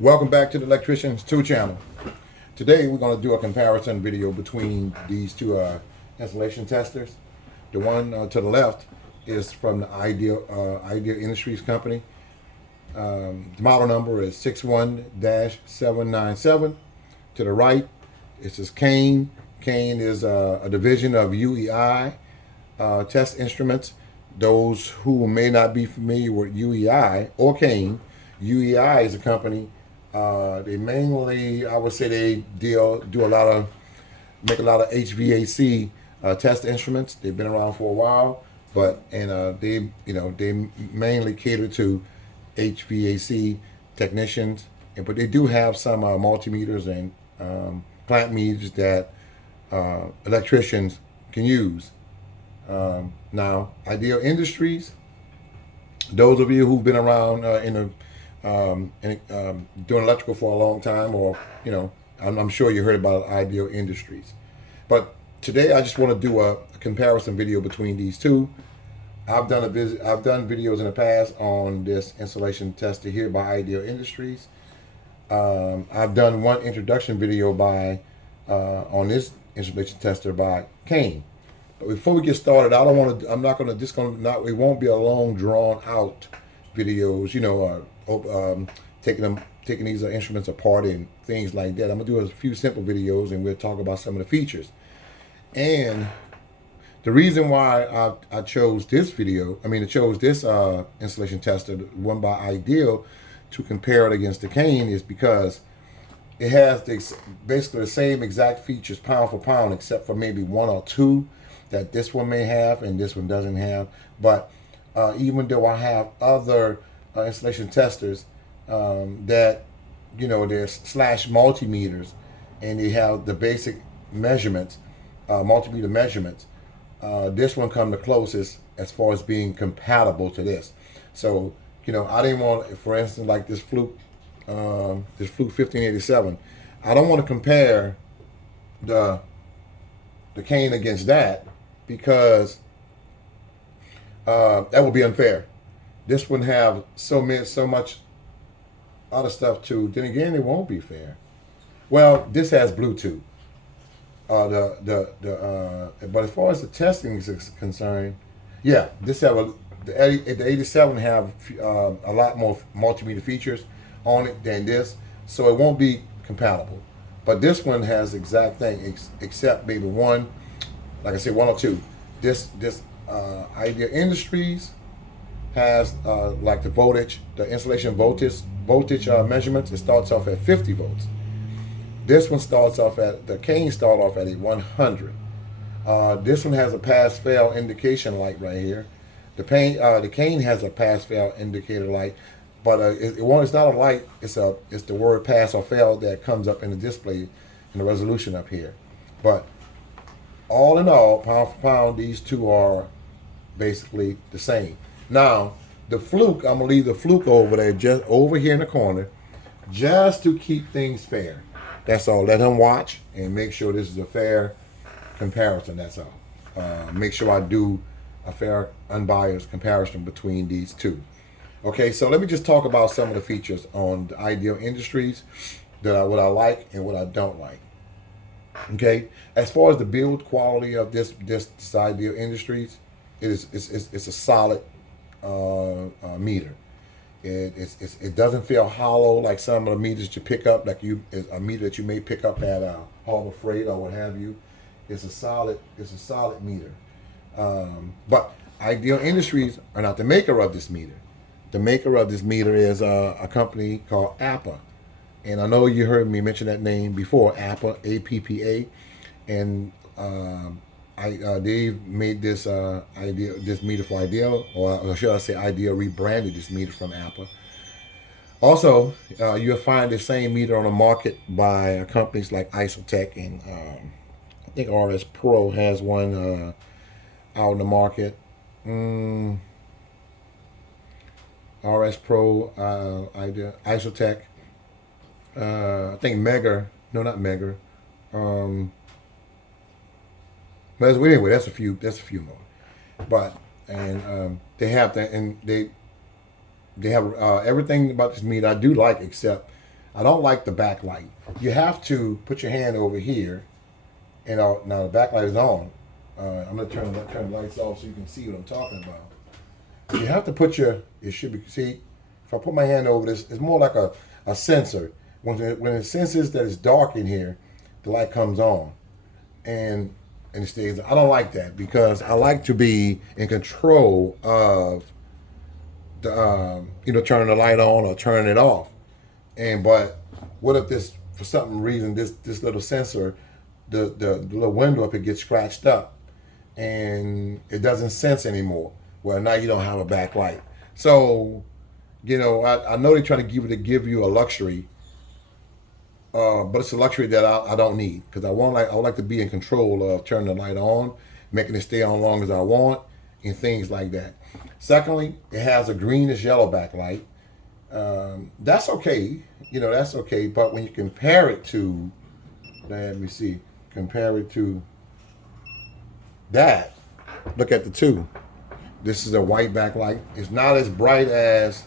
Welcome back to the Electricians 2 channel. Today we're going to do a comparison video between these two installation testers. The one to the left is from the Idea Industries company. The model number is 61-797. To the right, it says KANE. KANE is a division of UEI test instruments. Those who may not be familiar with UEI or KANE, UEI is a company. They mainly, I would say, they make a lot of HVAC test instruments. They've been around for a while, but they mainly cater to HVAC technicians, but they do have some multimeters and plant meters that electricians can use. Now, Ideal Industries, those of you who've been around doing electrical for a long time, or I'm sure you heard about Ideal Industries. But today I just want to do a comparison video between these two. I've done videos in the past on this installation tester here by Ideal Industries. I've done one introduction video on this installation tester by KANE. But before we get started, it won't be a long drawn out videos, taking these instruments apart and things like that. I'm gonna do a few simple videos and we'll talk about some of the features. And the reason why I chose this installation tester, the one by Ideal, to compare it against the KANE is because it has basically the same exact features pound for pound, except for maybe one or two that this one may have and this one doesn't have. But even though I have other installation testers that, there's slash multimeters, and they have the basic measurements, multimeter measurements, this one come the closest as far as being compatible to this. So, I didn't want, for instance, like this Fluke 1587. I don't want to compare the KANE against that, because that would be unfair. This one have so much other stuff too. Then again, it won't be fair. Well, this has Bluetooth. But as far as the testing is concerned, yeah, the 87 have a lot more multimeter features on it than this, so it won't be compatible. But this one has the exact thing, except maybe one, like I said, one or two. This Idea Industries has like the installation voltage measurements. It starts off at 50 volts. This one the KANE start off at a 100. This one has a pass-fail indication light right here. The KANE has a pass-fail indicator light, but it's not a light. It's the word pass or fail that comes up in the display in the resolution up here. But all in all, pound for pound, these two are basically the same. Now, the Fluke, I'm gonna leave the Fluke over there, just over here in the corner, just to keep things fair. That's all. Let him watch and make sure this is a fair comparison. That's all. Make sure I do a fair, unbiased comparison between these two. Okay, so let me just talk about some of the features on the Ideal Industries, what I like and what I don't like. Okay, as far as the build quality of this Ideal Industries, it's a solid meter. It doesn't feel hollow like some of the meters you pick up, a meter that you may pick up at Harbor Freight or what have you. It's a solid meter. But Ideal Industries are not the maker of this meter. The maker of this meter is a company called APA. And I know you heard me mention that name before, APA, APPA, and they made this meter for Ideal, or should I say, Ideal rebranded this meter from APA. Also, you'll find the same meter on the market by companies like Isotech, and I think RS Pro has one out in the market. RS Pro, Idea, Isotech. I think not Mega. But anyway, that's a few more. But they have that, and they have everything about this meter I do like, except I don't like the backlight. You have to put your hand over here, and now the backlight is on. I'm gonna turn the lights off so you can see what I'm talking about. You have to put your, it should be, see, if I put my hand over this, it's more like a sensor. When it senses that it's dark in here, the light comes on, and it stays. I don't like that because I like to be in control of the, turning the light on or turning it off. But what if this, for some reason, this little sensor, the little window up, it gets scratched up and it doesn't sense anymore? Well, now you don't have a backlight. So, I know they're trying to give you a luxury, but it's a luxury that I don't need, because I would like to be in control of turning the light on, making it stay on long as I want, and things like that. Secondly, it has a greenish yellow backlight. That's okay, that's okay. But when you compare it to, compare it to that, look at the two. This is a white backlight. It's not as bright as,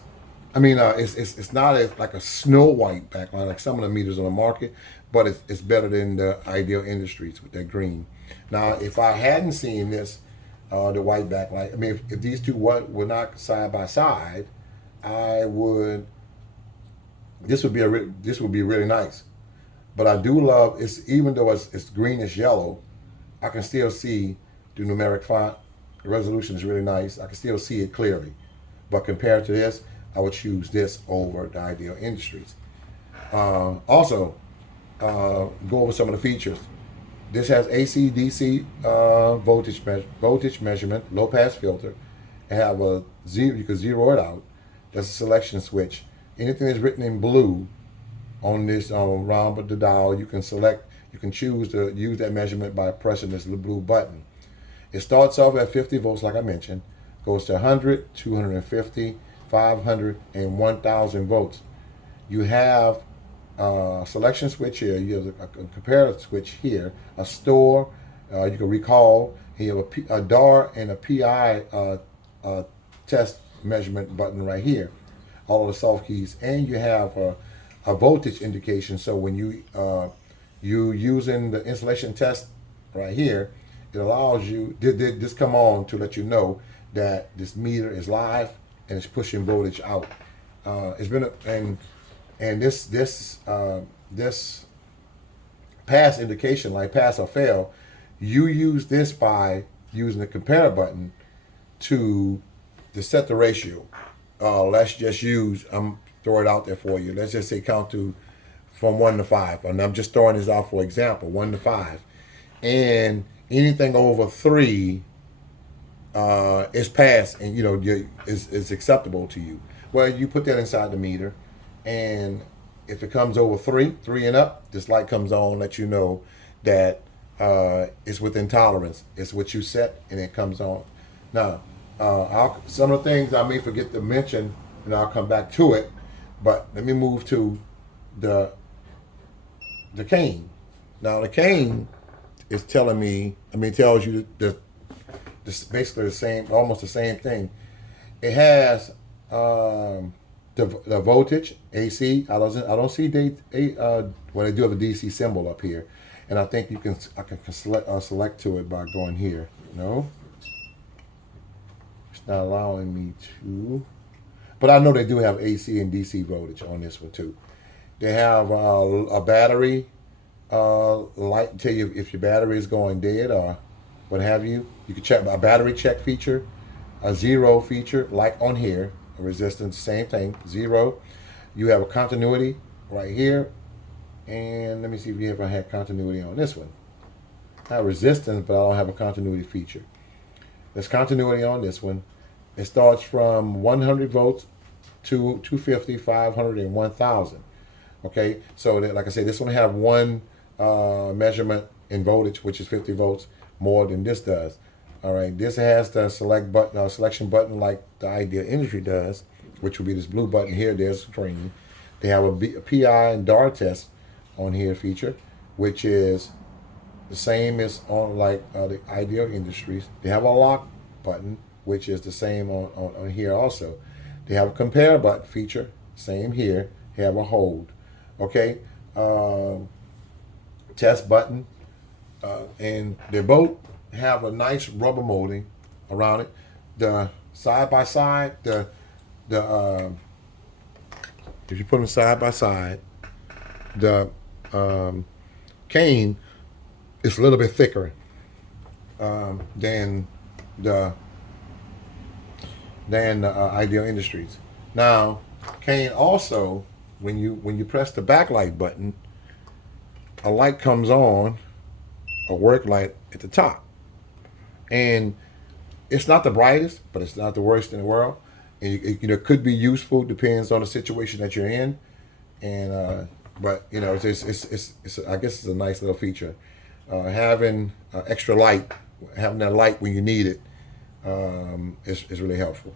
it's not as like a snow white backlight like some of the meters on the market, but it's better than the Ideal Industries with that green. Now, if I hadn't seen this, the white backlight, if these two were not side by side, this would be really nice. But I do love, even though it's greenish yellow, I can still see the numeric font. The resolution is really nice. I can still see it clearly. But compared to this, I would choose this over the Ideal Industries. Also, go over some of the features. This has AC, DC voltage measurement, low pass filter. It have a zero. You can zero it out. That's a selection switch. Anything that's written in blue on this around the dial, you can select. You can choose to use that measurement by pressing this blue button. It starts off at 50 volts, like I mentioned, goes to 100, 250, 500, and 1,000 volts. You have a selection switch here. You have a comparative switch here, a store. You can recall. You have a DAR and a PI test measurement button right here. All of the soft keys, and you have a voltage indication. So when you using the installation test right here, it allows you, did this come on to let you know that this meter is live and it's pushing voltage out. It's been this pass indication, like pass or fail, you use this by using the compare button to set the ratio. Let's just use, throw it out there for you. Let's just say count to from 1 to 5, and I'm just throwing this out for example, 1 to 5, and anything over 3 is passed, and is acceptable to you. Well, you put that inside the meter, and if it comes over 3 and up, this light comes on, let you know that it's within tolerance. It's what you set, and it comes on. Now, some of the things I may forget to mention, and I'll come back to it. But let me move to the KANE. Now, the KANE is telling me, tells you basically the same, almost the same thing. It has the voltage, AC. I don't see well, they do have a DC symbol up here, and I think I can select to it by going here. No, it's not allowing me to. But I know they do have AC and DC voltage on this one too. They have a battery light, tell you if your battery is going dead or what have you. You can check a battery check feature, a zero feature, like on here, a resistance, same thing, zero. You have a continuity right here, and let me see if I have continuity on this one. I have resistance, but I don't have a continuity feature. There's continuity on this one. It starts from 100 volts to 250, 500, and 1,000. Okay, so like I said, this one have one measurement in voltage, which is 50 volts more than this does. All right, this has the selection button like the Ideal Industry does, which will be this blue button here. There's green. They have a PI and DAR test on here feature, which is the same as on like the Ideal Industries. They have a lock button, which is the same on here also. They have a compare button feature, same here. They have a hold. Okay, test button, and they both have a nice rubber molding around it. The side by side, the if you put them side by side, the KANE is a little bit thicker than the Ideal Industries. Now, KANE also, when you press the backlight button, a light comes on, a work light at the top, and it's not the brightest, but it's not the worst in the world. And it could be useful, depends on the situation that you're in, and but it's I guess it's a nice little feature. Having extra light, having that light when you need it, is really helpful.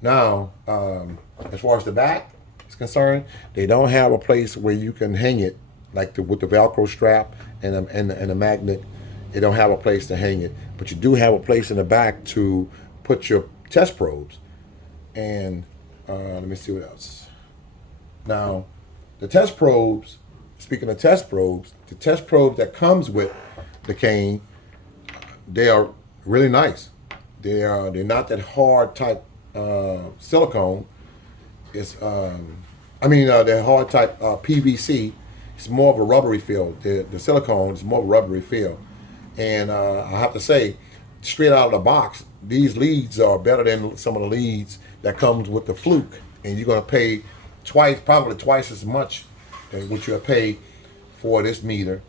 Now, as far as the back is concerned, they don't have a place where you can hang it, like with the Velcro strap and a magnet. They don't have a place to hang it, but you do have a place in the back to put your test probes. And let me see what else. Now, the test probes. Speaking of test probes, the test probe that comes with the KANE, they are really nice. They're not that hard type silicone. It's they're hard type PVC. It's more of a rubbery feel. The silicone is more of a rubbery feel, and I have to say, straight out of the box, these leads are better than some of the leads that comes with the Fluke, and you're gonna pay probably twice as much than what you'll pay for this meter.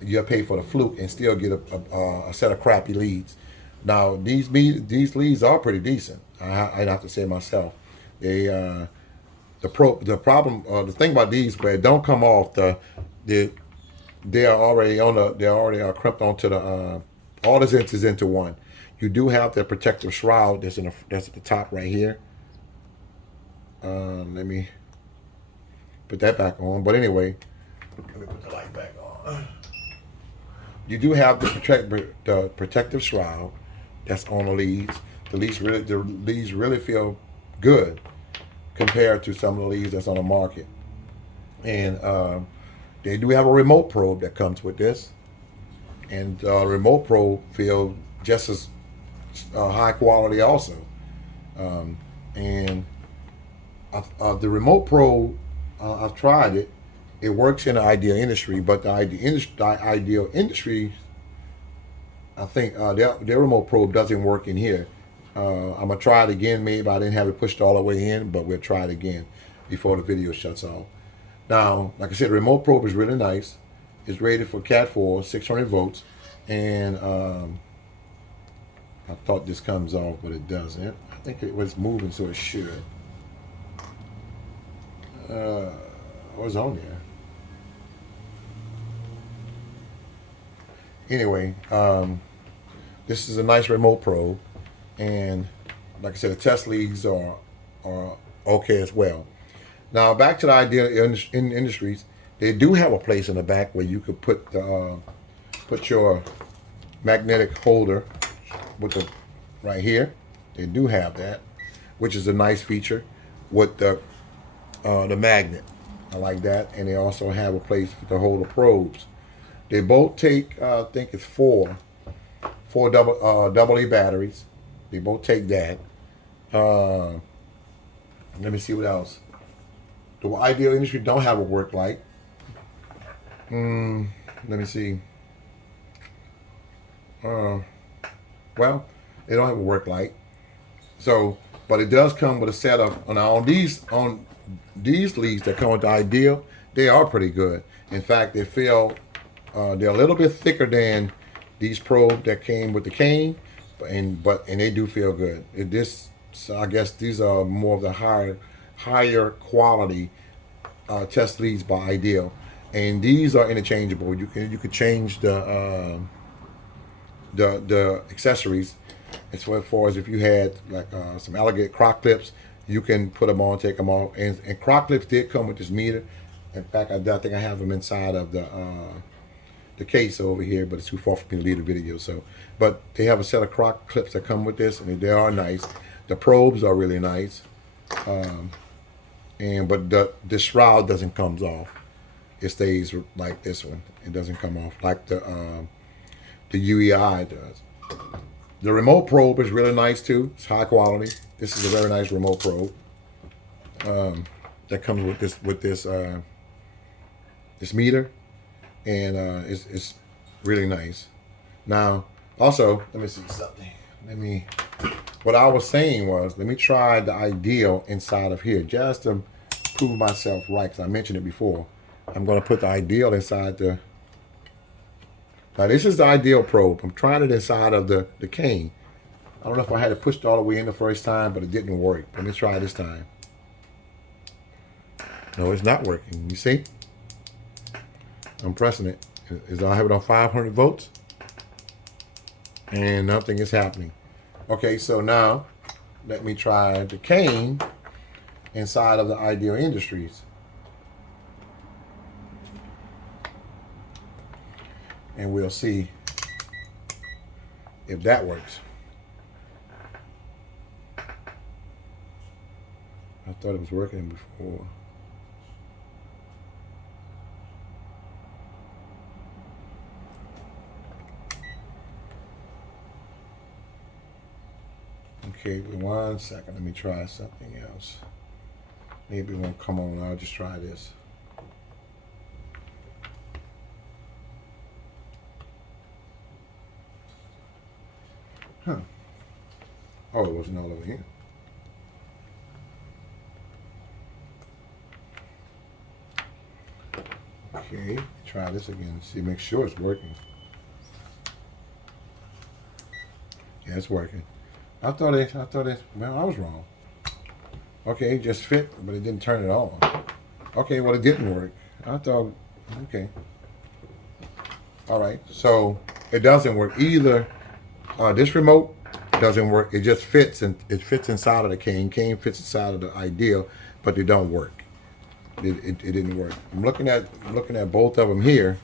You'll pay for the Fluke and still get a set of crappy leads. Now these leads are pretty decent. I'd have to say myself. They the thing about these, where it don't come off, they are already crimped onto the all this is into one. You do have the protective shroud that's at the top right here. Let me put that back on. But anyway, let me put the light back on. You do have the protective shroud that's on the leads. The leads really feel good compared to some of the leads that's on the market. And they do have a remote probe that comes with this, and the remote probe feels just as high quality also. And the remote probe, I've tried it. It works in the Ideal Industry, but the Ideal Industry, I think their remote probe doesn't work in here. I'm gonna try it again. Maybe I didn't have it pushed all the way in, but we'll try it again before the video shuts off. Now, like I said, the remote probe is really nice. It's rated for Cat 4, 600 volts, and I thought this comes off, but it doesn't. I think it was moving, so it should. What's on there? Anyway, this is a nice remote probe, and like I said, the test leads are okay as well. Now back to the Ideal Industries, they do have a place in the back where you could put your magnetic holder with the right here. They do have that, which is a nice feature with the magnet. I like that, and they also have a place to hold the probes. They both take, I think it's four double A batteries. They both take that. Let me see what else. The Ideal Industry don't have a work light. Let me see. Well, they don't have a work light. So, but it does come with a set of on these leads that come with the Ideal. They are pretty good. In fact, they feel they're a little bit thicker than these probes that came with the KANE, and they do feel good. So I guess these are more of the higher quality test leads by Ideal, and these are interchangeable. You can change the accessories. As far as if you had like some alligator croc clips, you can put them on, take them off, and croc clips did come with this meter. In fact, I think I have them inside of the case over here, but it's too far for me to leave the video. So, but they have a set of croc clips that come with this, and they are nice. The probes are really nice, but the shroud doesn't come off. it stays like this one. It doesn't come off like the UEI does. The remote probe is really nice too. It's high quality. This is a very nice remote probe that comes with this meter, and it's really nice. Now, also, let me see something. What I was saying was, let me try the ideal inside of here just to prove myself right, because I mentioned it before. I'm going to put the ideal inside the. Now, this is the ideal probe. I'm trying it inside of the KANE. I don't know if I had it pushed all the way in the first time, but it didn't work. Let me try this time. No, it's not working. You see? I'm pressing it. I have it on 500 volts, and nothing is happening. Okay, so now let me try the KANE inside of the Ideal Industries. And we'll see if that works. I thought it was working before. Okay, 1 second. Let me try something else. Maybe it won't come on. I'll just try this. Huh. Oh, it wasn't all over here. Okay, try this again. See, make sure it's working. Yeah, it's working. I thought it, well, I was wrong. Okay, it just fit, but it didn't turn it on. Okay, well, it didn't work. I thought, okay. All right, so it doesn't work either. This remote doesn't work. It just fits, and it fits inside of the KANE. KANE fits inside of the Ideal, but they don't work. It didn't work. I'm looking at both of them here.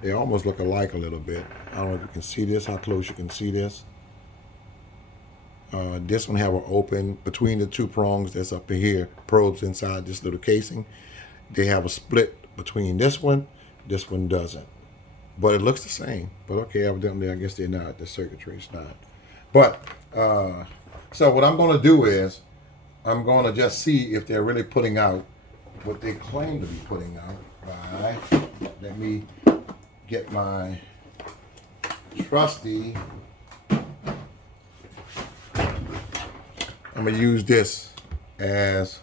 They almost look alike a little bit. I don't know if you can see this. How close you can see this? This one have an open between the two prongs that's up here. Probes inside this little casing. They have a split between this one doesn't. But it looks the same. But okay, evidently, I guess they're not. The circuitry is not. But, so what I'm going to do is, I'm going to just see if they're really putting out what they claim to be putting out by, let me get my trusty, I'm going to use this as,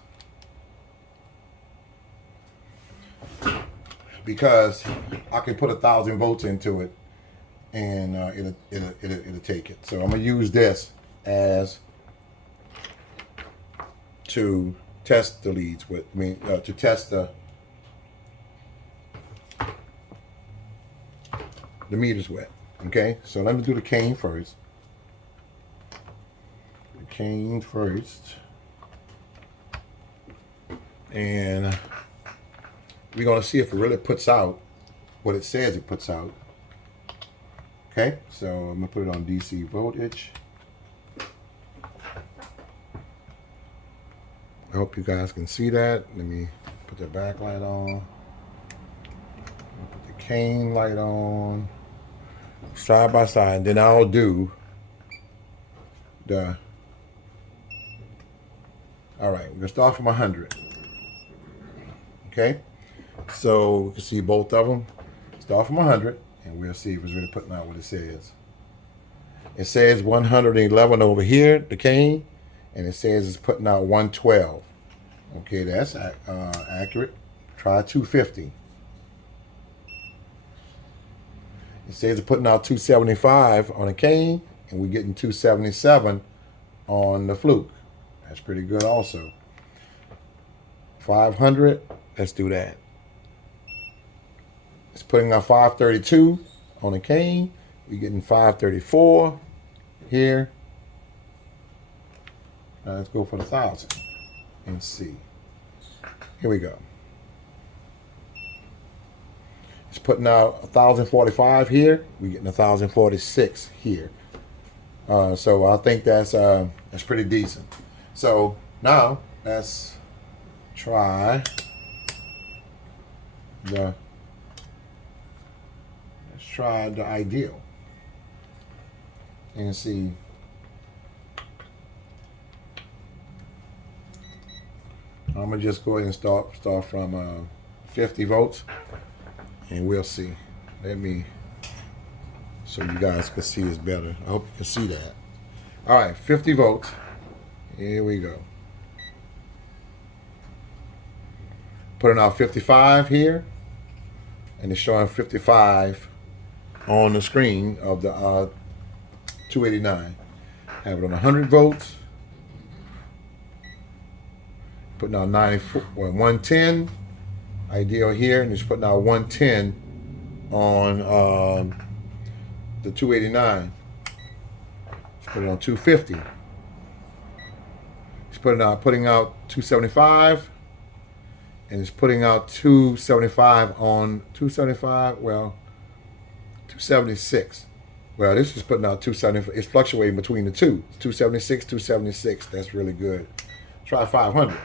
because I can put 1,000 volts into it, and it'll take it. So I'm gonna use this as to test the leads with. To test the meters with. Okay, so let me do the KANE first. The KANE first, and we're going to see if it really puts out what it says it puts out. Okay, so I'm going to put it on DC voltage. I hope you guys can see that. Let me put the backlight on. Put the KANE light on. Side by side. Then I'll do the... All right, we're going to start from 100. Okay? So we can see both of them. Start from 100, and we'll see if it's really putting out what it says. It says 111 over here, the KANE, and it says it's putting out 112. Okay, that's accurate. Try 250. It says it's putting out 275 on the KANE, and we're getting 277 on the Fluke. That's pretty good also. 500, let's do that. It's putting out 532 on the KANE. We're getting 534 here. Now let's go for the 1,000 and see. Here we go. It's putting out 1,045 here. We're getting 1,046 here. So I think that's pretty decent. So now let's try let's try the ideal and see. I'm gonna just go ahead and start from 50 volts, and we'll see. Let me, so you guys can see this better. I hope you can see that. All right, 50 volts. Here we go. Putting out 55 here, and it's showing 55 on the screen of the 289. Have it on 100 volts. Putting out 110. Ideal here, and it's putting out 110 on the 289. Let's put it on 250. It's putting out 275, and it's putting out 275 on 275. Well, 276. Well, this is putting out 275. It's fluctuating between the two. 276, 276. That's really good. Try 500.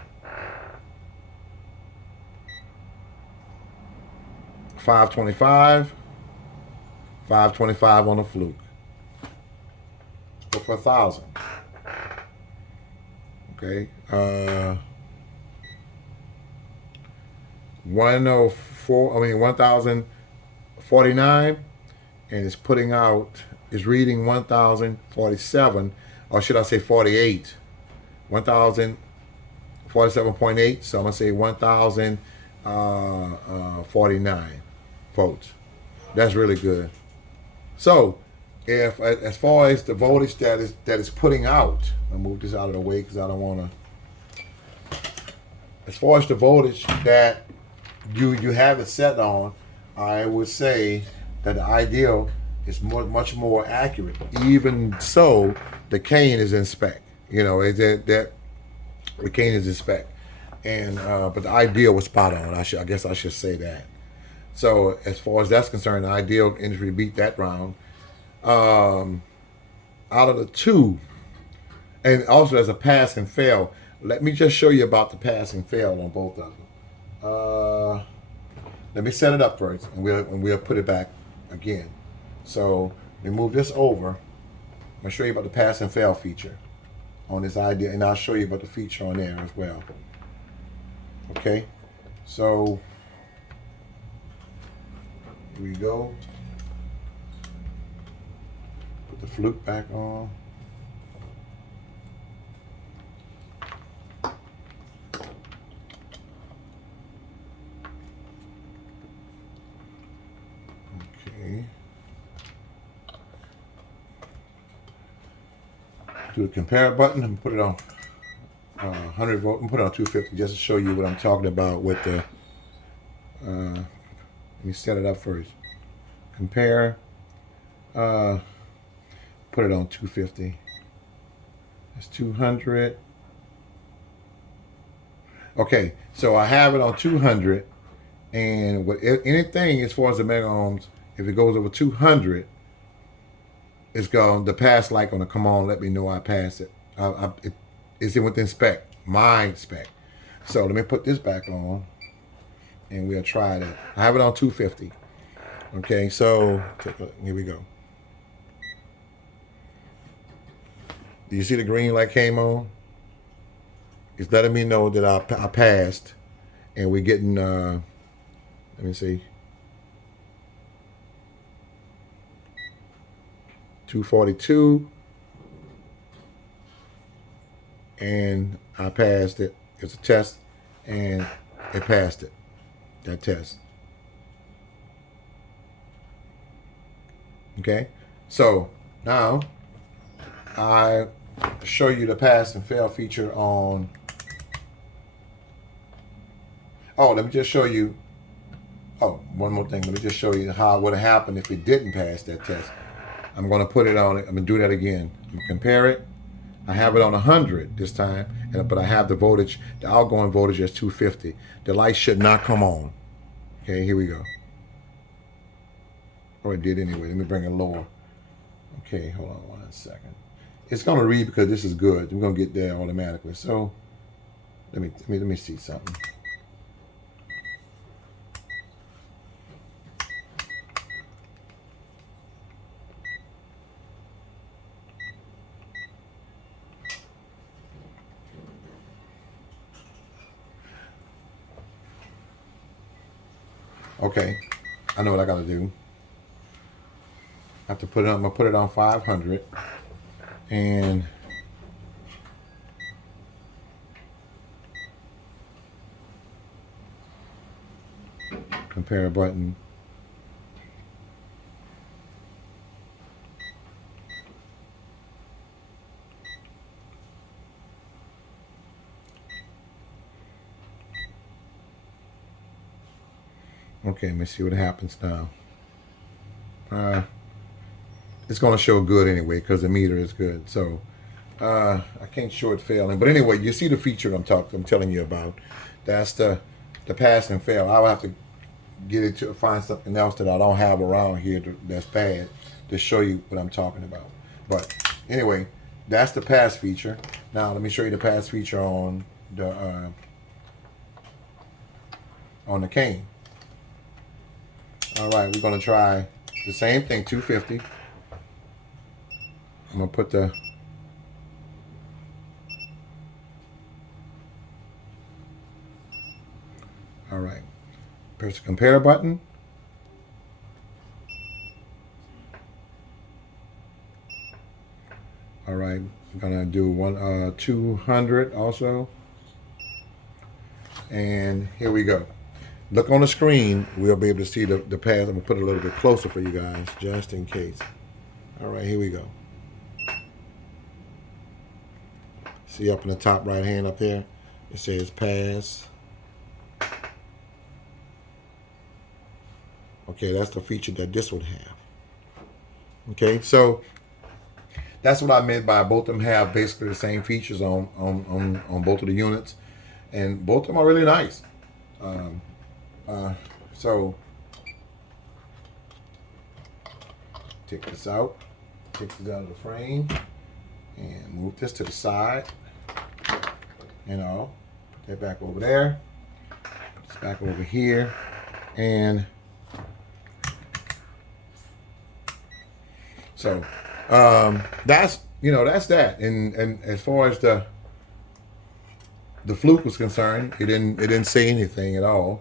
525. 525 on the fluke. Go for 1,000. Okay. 1,049, and it's putting out, is reading 1,047, or should I say 48? 1,047.8. So I'm gonna say 1,049 volts. That's really good. So, if as far as the voltage that is putting out, I'll move this out of the way because I don't want to. As far as the voltage that you have it set on, I would say that the ideal is much more accurate. Even so, the KANE is in spec. You know, that the KANE is in spec, and but the ideal was spot on. I guess I should say that. So as far as that's concerned, the ideal industry beat that round. Out of the two, and also as a pass and fail, let me just show you about the pass and fail on both of them. Let me set it up first, and we'll put it back again. So let me move this over. I'm gonna show you about the pass and fail feature on this idea, and I'll show you about the feature on there as well. Okay, so here we go. Put the fluke back on. Okay. Do the compare button and put it on 100 volt and put it on 250 just to show you what I'm talking about with the. Let me set it up first. Compare. Put it on 250. That's 200. Okay, so I have it on 200, and with anything as far as the mega ohms, if it goes over 200, it's going, the pass light going to come on, let me know I passed it. It's within spec, my spec. So let me put this back on, and we'll try that. I have it on 250. Okay, so here we go. Do you see the green light came on? It's letting me know that I passed, and we're getting, let me see, 242, and I passed it. It's a test, and it passed it, that test. Okay, so now I show you the pass and fail feature on. Oh, let me just show you. Oh, one more thing. Let me just show you how what would happen if it didn't pass that test. I'm going to put it on. I'm going to do that again. I'm going to compare it. I have it on 100 this time, but I have the voltage. The outgoing voltage is 250. The light should not come on. Okay, here we go. Oh, it did anyway. Let me bring it lower. Okay, hold on 1 second. It's going to read because this is good. We're going to get there automatically. So let me see something. Okay, I know what I gotta do. I have to put it on, I'm gonna put it on 500 and compare button. Okay, let me see what happens now. It's gonna show good anyway because the meter is good. So I can't show it failing. But anyway, you see the feature I'm telling you about. That's the pass and fail. I'll have to get it to find something else that I don't have around here that's bad to show you what I'm talking about. But anyway, that's the pass feature. Now let me show you the pass feature on the KANE. All right, we're gonna try the same thing, 250. I'm gonna put the all right. Press the compare button. All right, I'm gonna do 200 also. And here we go. Look on the screen, we'll be able to see the path. I'm gonna put it a little bit closer for you guys, just in case. All right, here we go. See up in the top right hand up there, it says pass. Okay, that's the feature that this would have. Okay, so that's what I meant by both of them have basically the same features on both of the units, and both of them are really nice. So take this out of the frame, and move this to the side. You know, put that back over there. Put this back over here, and so that's that's that. And as far as the fluke was concerned, it didn't say anything at all.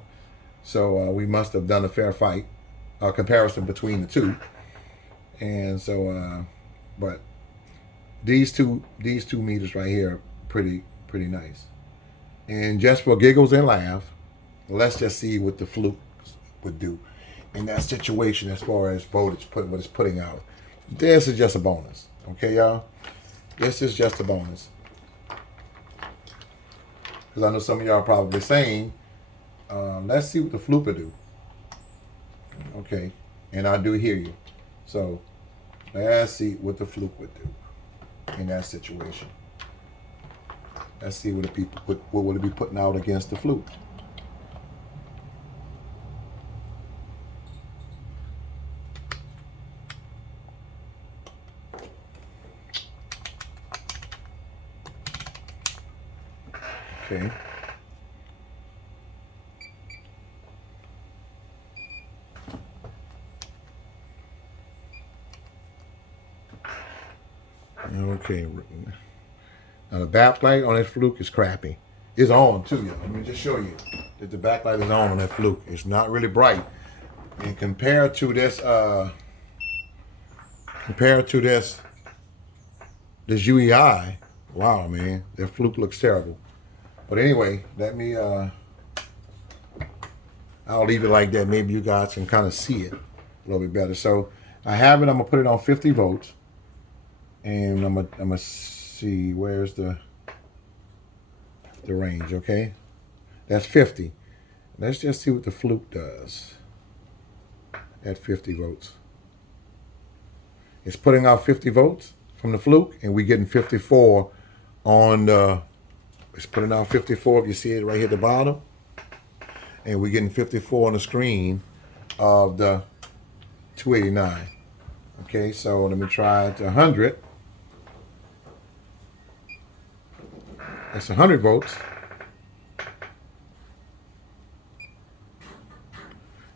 So we must have done a fair fight, comparison between the two. And so, but these two meters right here are pretty nice. And just for giggles and laugh, let's just see what the fluke would do in that situation as far as voltage what it's putting out. This is just a bonus, okay, y'all? This is just a bonus. Because I know some of y'all are probably saying, let's see what the fluke will do. Okay, and I do hear you. So let's see what the fluke would do in that situation. Let's see what what would it be putting out against the fluke. Okay. Okay. Now the backlight on that fluke is crappy. It's on too, y'all. Let me just show you that the backlight is on that fluke. It's not really bright. And compared to this this UEI, wow, man, that fluke looks terrible. But anyway, let me I'll leave it like that. Maybe you guys can kind of see it a little bit better. So I have it. I'm gonna put it on 50 volts, and I'm gonna see where's the range. Okay, that's 50. Let's just see what the fluke does at 50 volts. It's putting out 50 volts from the fluke, and we're getting 54 on the. It's putting out 54. If you see it right here at the bottom. And we're getting 54 on the screen of the 289. Okay, so let me try it to 100. That's 100 volts.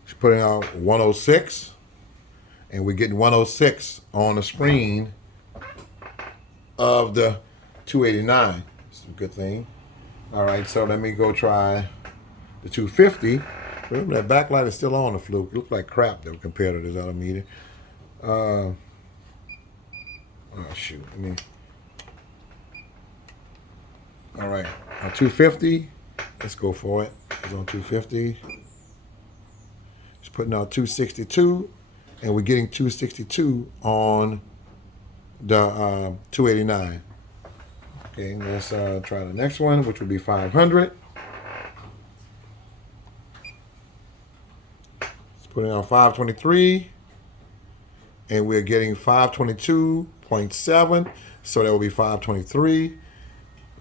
It's putting out 106. And we're getting 106 on the screen of the 289. It's a good thing. All right, so let me go try the 250, Remember that backlight is still on the Fluke. It looked like crap though compared to this other meter. Oh shoot. I mean, all right. On 250, let's go for it. It's on 250. It's putting out 262, and we're getting 262 on the 289. Okay, let's try the next one, which would be 500. It's putting out 523, and we're getting 522.7, so that will be 523.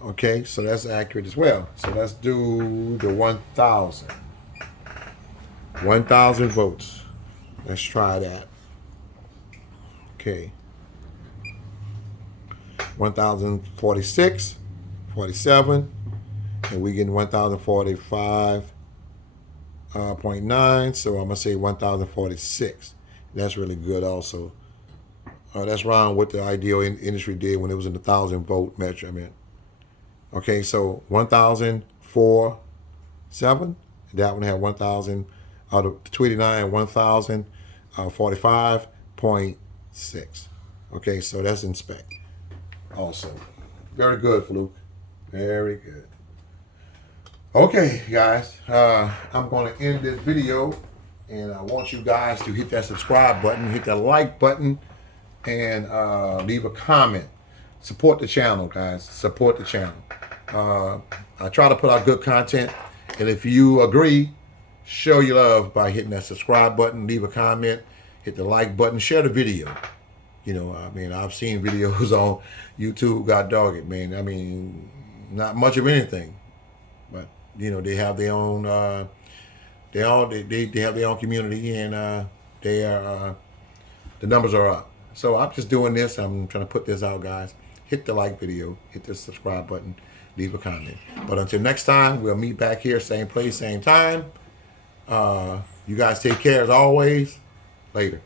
Okay, so that's accurate as well. So let's do the 1,000. 1,000 votes. Let's try that. Okay. 1,046, 47, and we getting 1,045.9. So I'm gonna say 1,046. That's really good also. That's around what the ideal industry did when it was in the 1,000-vote measurement. Okay, so 1,047. That one had 1,000 out of 289, 1,045.6. Okay, so that's in spec. Also, very good, Fluke. Very good. Okay, guys, I'm going to end this video, and I want you guys to hit that subscribe button, hit that like button, and leave a comment. Support the channel, guys. Support the channel. I try to put out good content, and if you agree, show your love by hitting that subscribe button, leave a comment, hit the like button, share the video. You know, I mean, I've seen videos on YouTube, God dog it, man. I mean, not much of anything, but you know, they have their own, they have their own community, and they are, the numbers are up. So I'm just doing this. I'm trying to put this out, guys. Hit the like video, hit the subscribe button, leave a comment. But until next time, we'll meet back here, same place, same time. You guys take care as always. Later.